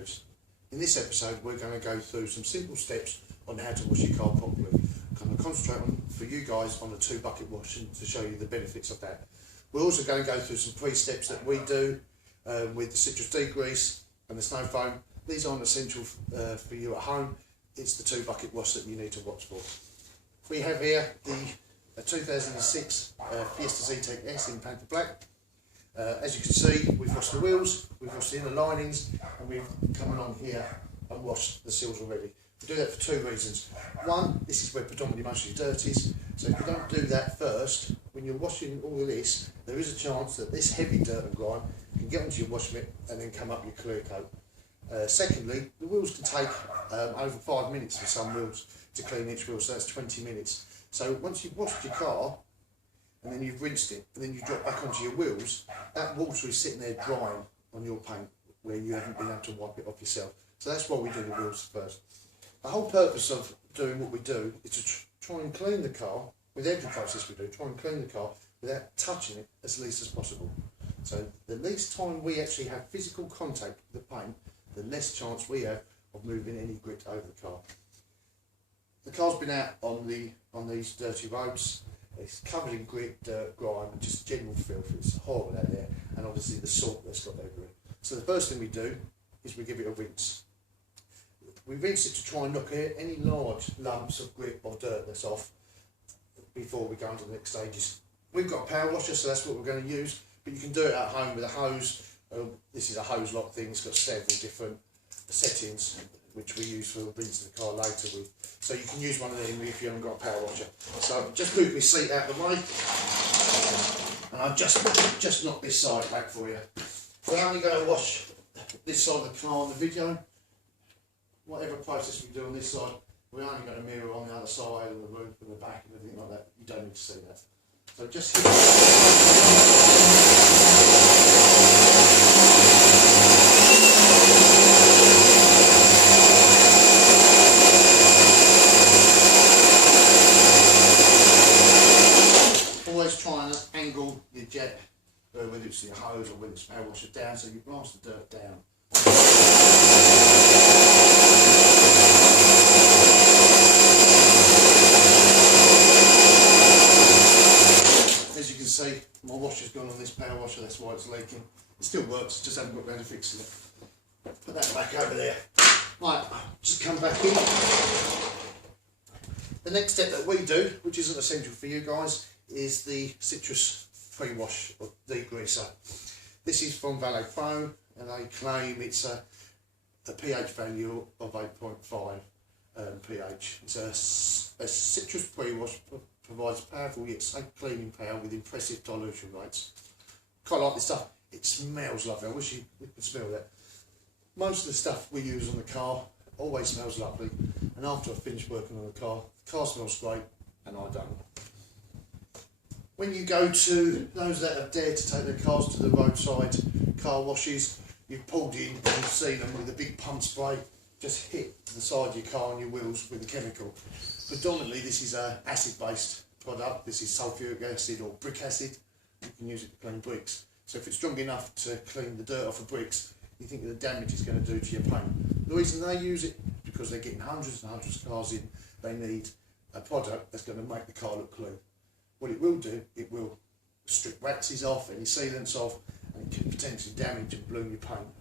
videos. In this episode we're going to go through some simple steps on how to wash your car properly. I'm going to concentrate on, for you guys, on the 2 bucket washing to show you the benefits of that. We're also going to go through some pre-steps that we do with the citrus degrease and the snow foam. These aren't essential for you at home. It's the 2 bucket wash that you need to watch for. We have here the 2006 Fiesta Z-Tech S in Panther Black. As you can see, we've washed the wheels, we've washed the inner linings, and we've come along here and washed the seals already. We do that for 2 reasons. One, this is where predominantly most of your dirt is, so if you don't do that first, when you're washing all of this, there is a chance that this heavy dirt and grime can get onto your wash mitt and then come up your clear coat. Secondly, the wheels can take over 5 minutes for some wheels to clean each wheel, so that's 20 minutes. So once you've washed your car, and then you've rinsed it, and then you drop back onto your wheels, that water is sitting there drying on your paint where you haven't been able to wipe it off yourself. So that's why we do the wheels first. The whole purpose of doing what we do is to try and clean the car, with every process we do, try and clean the car without touching it as least as possible. So the least time we actually have physical contact with the paint, the less chance we have of moving any grit over the car. The car's been out on these dirty roads. It's covered in grit, dirt, grime, and just general filth. It's horrible out there, and obviously the salt that's got everywhere. So the first thing we do is we give it a rinse. We rinse it to try and knock out any large lumps of grit or dirt that's off before we go on to the next stages. We've got a power washer, so that's what we're going to use, but you can do it at home with a hose. This is a hose lock thing. It's got several different settings which we use for rinsing the car later with. So you can use one of them if you haven't got a power washer. So just move my seat out of the way, and I've just knocked this side back for you. We're only going to wash this side of the car on the video. Whatever process we do on this side, we're only going to mirror on the other side and the roof and the back and everything like that. You don't need to see that. So just hit always try and angle your jet, whether it's your hose or whether it's power washer, down so you blast the dirt down. As you can see, my washer's gone on this power washer, that's why it's leaking. It still works, just haven't got round to fixing it. Put that back over there. Right, just come back in. The next step that we do, which isn't essential for you guys, is the citrus pre-wash or degreaser. This is from Valet Foam, and they claim it's a pH value of 8.5 pH. It's a citrus pre-wash provides powerful yet safe cleaning power with impressive dilution rates. Quite like this stuff. It smells lovely. I wish you could smell that. Most of the stuff we use on the car always smells lovely, and after I've finished working on the car smells great, and I don't. When you go to those that have dared to take their cars to the roadside car washes, you've pulled in and you've seen them with a big pump spray just hit the side of your car and your wheels with a chemical. Predominantly this is an acid-based product. This is sulfuric acid or brick acid. You can use it to clean bricks. So if it's strong enough to clean the dirt off of bricks, you think the damage it's going to do to your paint. The reason they use it is because they're getting hundreds and hundreds of cars in. They need a product that's going to make the car look clean. What it will do, it will strip waxes off, any sealants off, and it can potentially damage and bloom your paint.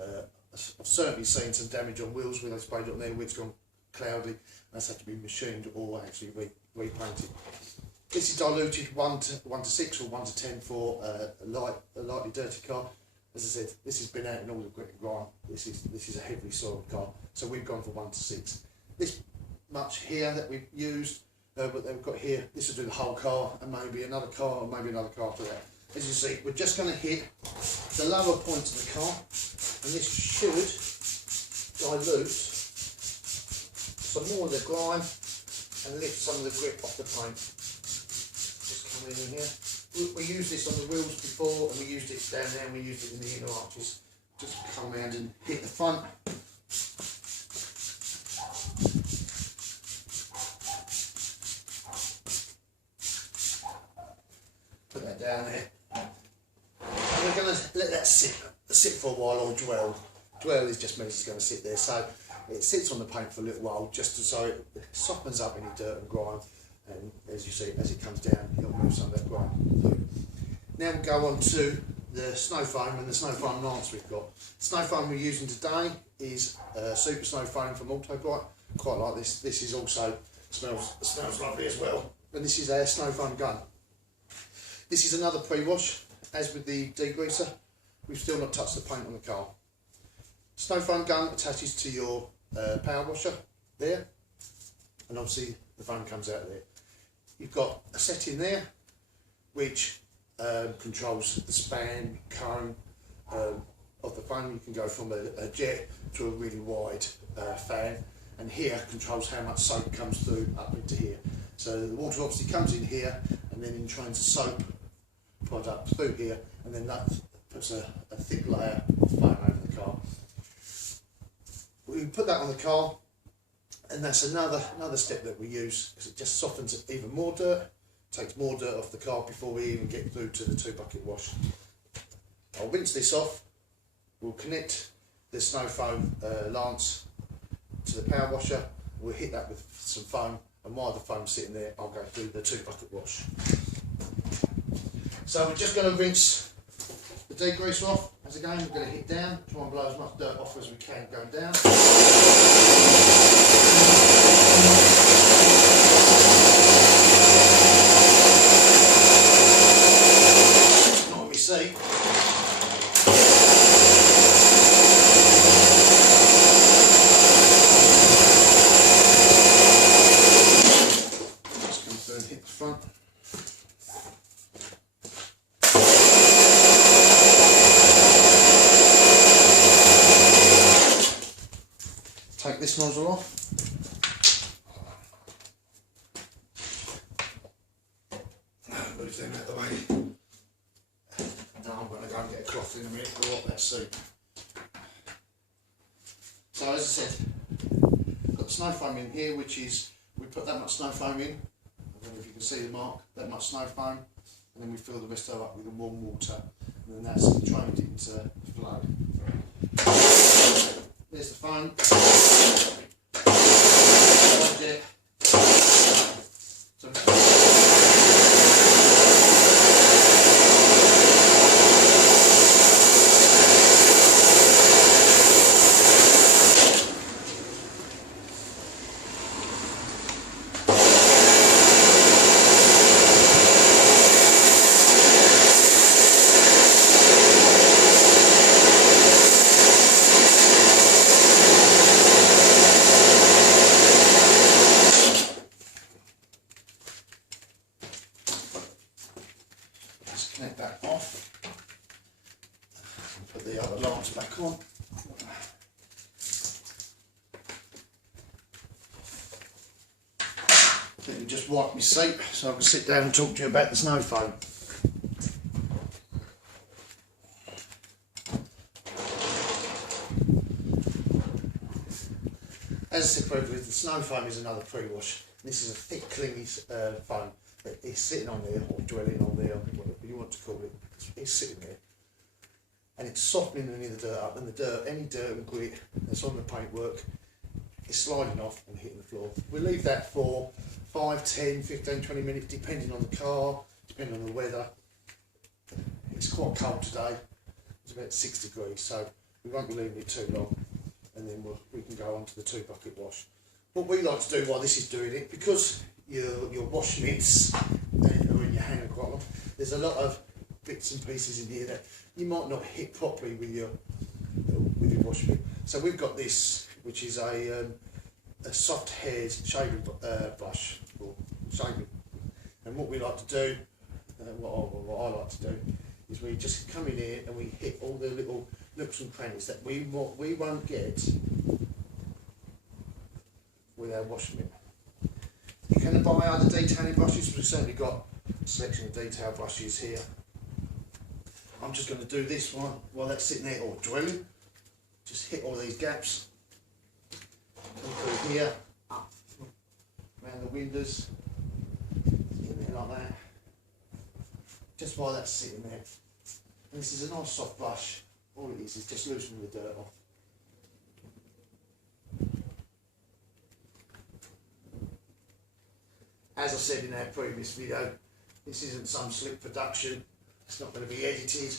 I've certainly seen some damage on wheels where they sprayed it on there where it's gone cloudy, and that's had to be machined or actually repainted. This is diluted 1 to 6 or 1 to 10 for a lightly dirty car. As I said, this has been out in all the grit and grime. This is a heavily soiled car, so we've gone for 1 to 6. This much here that we've used, but they've got here, this will do the whole car and maybe another car and maybe another car after that. As you see, we're just going to hit the lower points of the car, and this should dilute some more of the grime and lift some of the grip off the paint. Just come in here. We used this on the wheels before, and we used it down there, and we used it in the inner arches. Just come around and hit the front. Put that down there. And we're going to let that sit for a while or dwell Dwell is just means it's going to sit there, so it sits on the paint for a little while just so it softens up any dirt and grime, and as you see, as it comes down, it'll move some of that grime through. Now we'll go on to the snow foam and the snow foam lance we've got. Snow foam we're using today is super snow foam from Automotive. Quite like this. This is also smells lovely as well. And this is our snow foam gun. This is another pre-wash. As with the degreaser, we've still not touched the paint on the car. Snow foam gun attaches to your power washer there, and obviously the foam comes out there. You've got a setting there which controls the span, cone of the foam. You can go from a jet to a really wide fan, and here controls how much soap comes through up into here. So the water obviously comes in here, and then in trains of soap product through here, and then that puts a thick layer of foam over the car. We put that on the car, and that's another step that we use, because it just softens even more dirt, takes more dirt off the car before we even get through to the 2-bucket wash. I'll rinse this off. We'll connect the snow foam lance to the power washer. We'll hit that with some foam, and while the foam's sitting there, I'll go through the 2-bucket wash. So we're just going to rinse the degreaser off. As again, we're going to hit down, try and blow as much dirt off as we can going down. Not what we see. Just come through and hit the front. Take this nozzle off. Move them out of the way. Now I'm going to go and get a cloth in a minute for what that soup. So as I said, I've got snow foam in here, which is, we put that much snow foam in, I don't know if you can see the mark, that much snow foam, and then we fill the rest of it up with the warm water, and then that's trained into flow. There's the foam. Connect that off and put the other lance back on. Let me just wipe my seat so I can sit down and talk to you about the snow foam. As I said previously, the snow foam is another pre-wash. This is a thick, clingy foam. It's sitting on there, or dwelling on there, whatever you want to call it. It's sitting there, and it's softening any of the dirt up, and the dirt, any dirt and grit that's on the paintwork is sliding off and hitting the floor. We leave that for 5, 10, 15, 20 minutes, depending on the car, depending on the weather. It's quite cold today. It's about 6 degrees, so we won't be leaving it too long, and then we can go on to the 2-bucket wash. What we like to do while this is doing it, because your wash mitts are in your hand quite long, there's a lot of bits and pieces in here that you might not hit properly with your wash mitt. So we've got this, which is a soft haired shaving brush for shaving. And what we like to do, what I like to do, is we just come in here and we hit all the little nooks and crannies that we won't get with our wash mitt. You can buy other detailing brushes. We've certainly got a selection of detail brushes here. I'm just going to do this one while that's sitting there, or dwelling. Just hit all these gaps. Come through here, up, around the windows, in there like that. Just while that's sitting there. And this is a nice soft brush. All it is just loosening the dirt off. as I said in our previous video, this isn't some slick production. It's not going to be edited,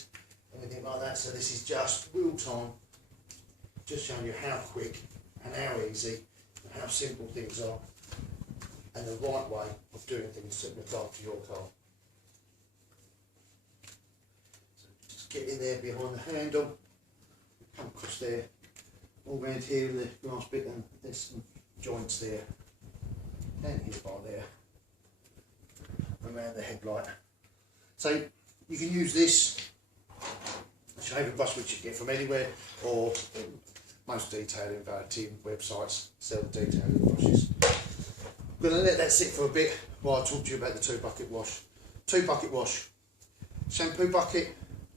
anything like that. So this is just real time, just showing you how quick and how easy and how simple things are, and the right way of doing things to look after your car. So just get in there behind the handle, come across there, all round here in the glass bit, and there's some joints there, and here by there, around the headlight. So you can use this shaver brush, which you get from anywhere, or most detailing team websites sell the detailing brushes. I'm going to let that sit for a bit while I talk to you about the 2-bucket wash. 2-bucket wash, shampoo bucket,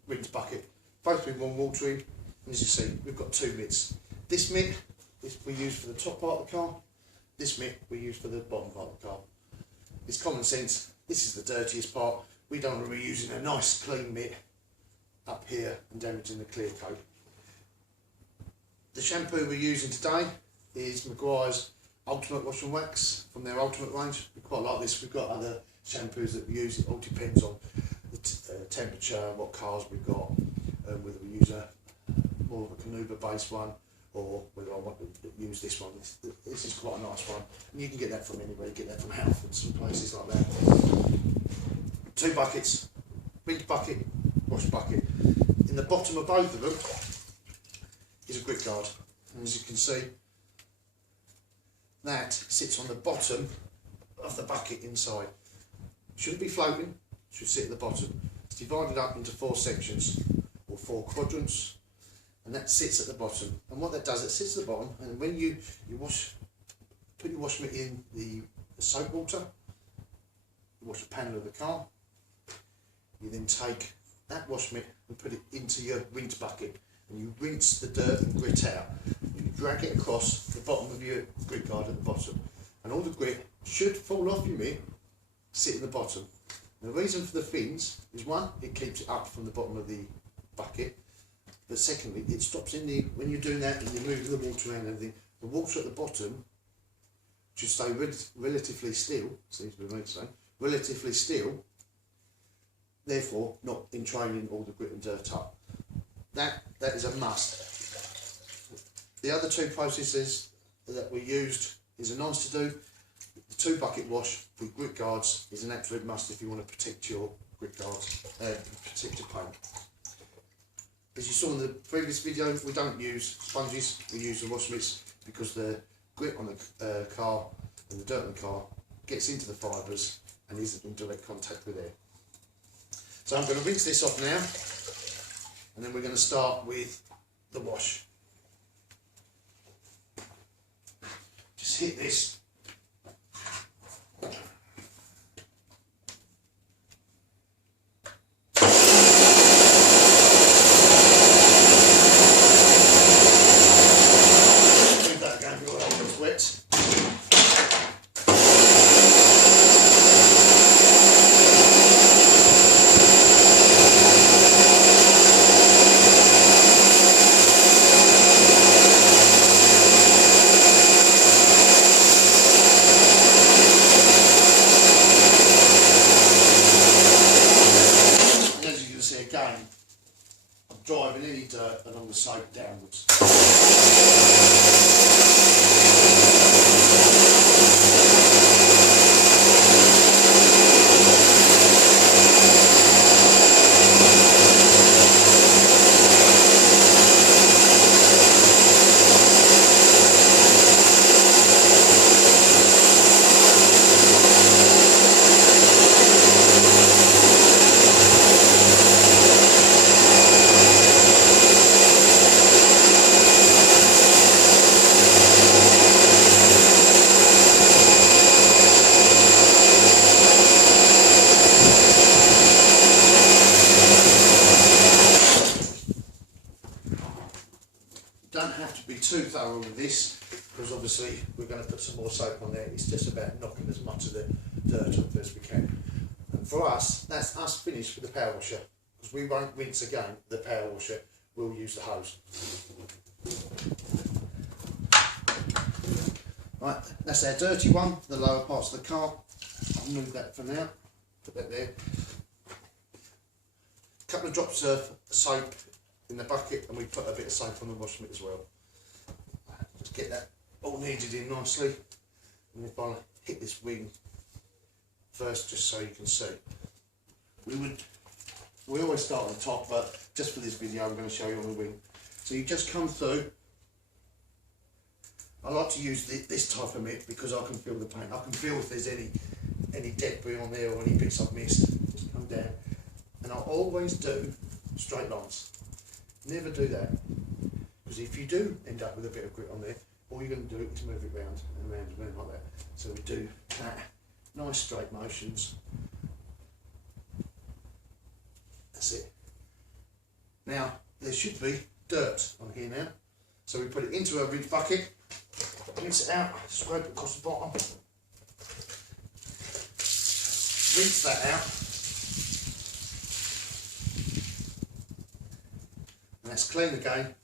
rinse bucket, both with warm water in. And as you see, we've got 2 mitts. This mitt we use for the top part of the car, this mitt we use for the bottom part of the car. It's common sense, this is the dirtiest part. We don't want to be using a nice clean mitt up here and damaging the clear coat. The shampoo we're using today is Maguire's Ultimate Wash and Wax from their Ultimate range. We quite like this. We've got other shampoos that we use. It all depends on the temperature, what cars we've got, whether we use a more of a Canuba based one or whether I want to use this one. This is quite a nice one, and you can get that from anywhere. You get that from Halfords and places like that. 2 buckets, rinse bucket, wash bucket. In the bottom of both of them is a grit guard, and as you can see, that sits on the bottom of the bucket inside. Shouldn't be floating, should sit at the bottom. It's divided up into 4 sections or 4 quadrants, and that sits at the bottom. And what that does, it sits at the bottom, and when you put your wash mitt in the soap water, you wash the panel of the car, you then take that wash mitt and put it into your rinse bucket, and you rinse the dirt and grit out. You drag it across the bottom of your grit guard at the bottom, and all the grit should fall off your mitt, sit in the bottom. And the reason for the fins is, one, it keeps it up from the bottom of the bucket, but secondly, it stops in the, when you're doing that and you're moving the water around and everything, the water at the bottom should stay relatively still, seems to be me to say, relatively still, therefore not entraining all the grit and dirt up. That is a must. The other 2 processes that we used is a nice to do. The 2-bucket wash with grit guards is an absolute must if you want to protect your grit guards, protect your paint. As you saw in the previous video, we don't use sponges, we use the wash mitts, because the grit on the car and the dirt on the car gets into the fibres and isn't in direct contact with air. So I'm going to rinse this off now, and then we're going to start with the wash. Just hit this. Leave that going before it gets wet. Again, I'm driving any dirt along the soap downwards. Don't have to be too thorough with this, because obviously we're going to put some more soap on there. It's just about knocking as much of the dirt off as we can. And for us, that's us finished with the power washer, because we won't rinse again the power washer, we'll use the hose. Right, that's our dirty one, the lower parts of the car. remove that for now. Put that there. A couple of drops of soap in the bucket, and we put a bit of soap on the wash mitt as well. Just get that all kneaded in nicely. And if I hit this wing first, just so you can see, we always start at the top, but just for this video I'm going to show you on the wing. So you just come through. I like to use this type of mitt because I can feel the paint. I can feel if there's any debris on there or any bits I've missed. Just come down, and I always do straight lines. Never do that, because if you do end up with a bit of grit on there, all you're going to do is move it round and round and round like that. So we do that, nice straight motions. That's it. Now there should be dirt on here now, so we put it into a rinse bucket, rinse it out, scrape it across the bottom, rinse that out, and that's clean again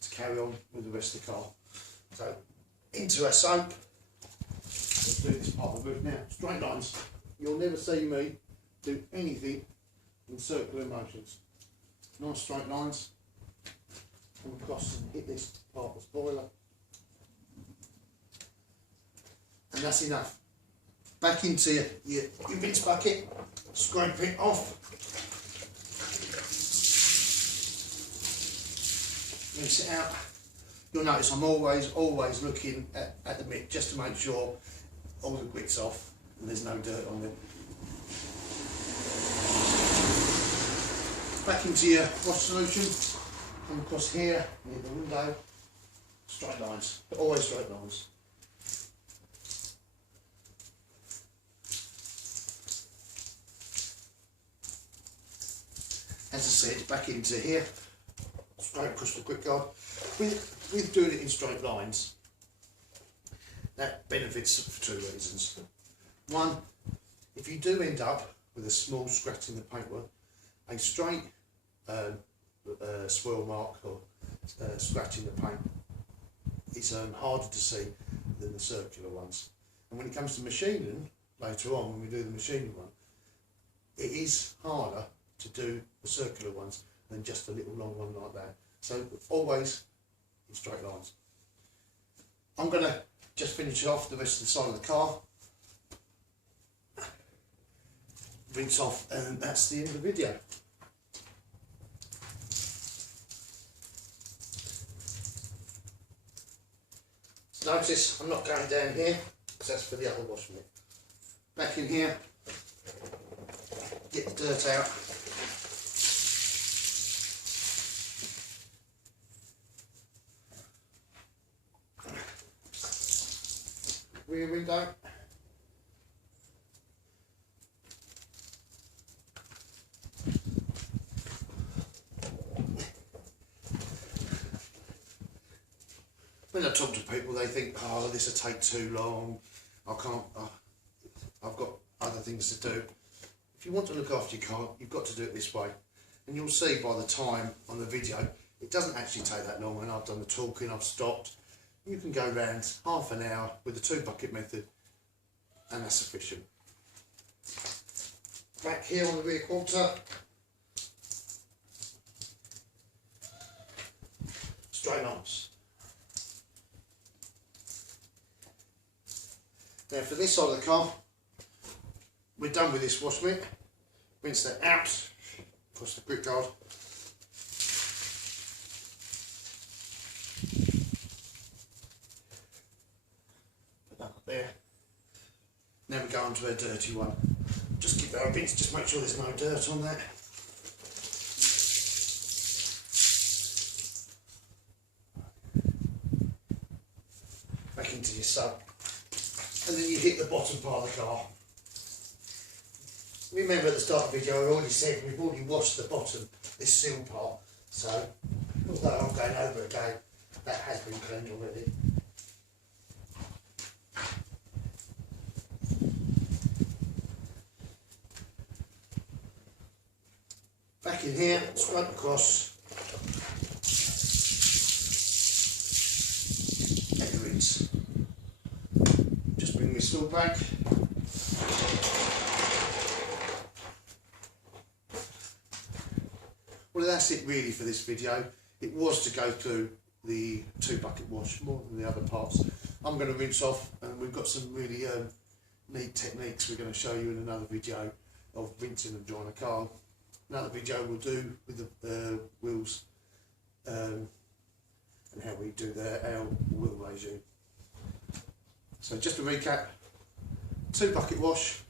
to carry on with the rest of the car. So into our soap. Let's do this part of the roof now. Straight lines. You'll never see me do anything in circular motions. Nice straight lines. Come across and hit this part of the spoiler. And that's enough. Back into your rinse bucket. Scrape it off. Rinse it out. You'll notice I'm always looking at the mitt just to make sure all the grit's off and there's no dirt on it. Back into your wash solution, come across here near the window, straight lines, always straight lines. As I said, back into here, straight across the grit guard. With doing it in straight lines, that benefits for two reasons. One, if you do end up with a small scratch in the paintwork, a straight swirl mark or scratch in the paint is harder to see than the circular ones. And when it comes to machining, later on when we do the machining one, it is harder to do the circular ones than just a little long one like that. So always in straight lines. I'm going to just finish off the rest of the side of the car, rinse off, and that's the end of the video. Notice I'm not going down here because that's for the other wash mitt. Back in here, get the dirt out. Rear window. When I talk to people, they think, oh, this will take too long, I can't, I've got other things to do. If you want to look after your car, you've got to do it this way. And you'll see by the time on the video, it doesn't actually take that long. When I've done the talking, I've stopped. You can go around half an hour with the 2 bucket method, and that's sufficient. Back here on the rear quarter, straight lines. Now for this side of the car, we're done with this wash mitt. Rinse that out, across the grit guard. Put that up there. Now we go on to a dirty one. Just give that a rinse, just make sure there's no dirt on that. Back into your sub. And then you hit the bottom part of the car. Remember at the start of the video I already said we've already washed the bottom, this seal part, so although I'm going over it again, that has been cleaned already. Back in here, scrub across, and rinse. Just bring my stool back. Well, that's it really for this video. It was to go through the 2 bucket wash more than the other parts. I'm going to rinse off, and we've got some really neat techniques we're going to show you in another video of rinsing and drying a car. Another video we'll do with the wheels and how we do our wheel regime. So just to recap, 2 bucket wash,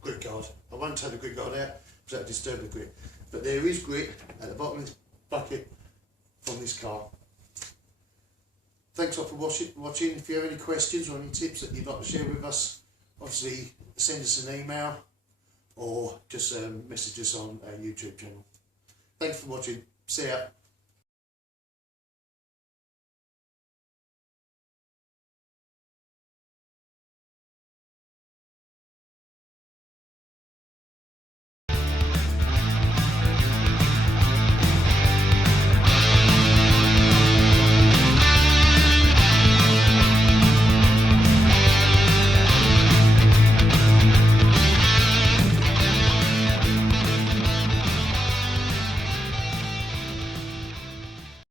grit guard. I won't take the grit guard out because that'll disturb the grit, but there is grit at the bottom of this bucket from this car. Thanks a lot for watching. If you have any questions or any tips that you'd like to share with us, obviously send us an email or just message us on our YouTube channel. Thanks for watching. See ya.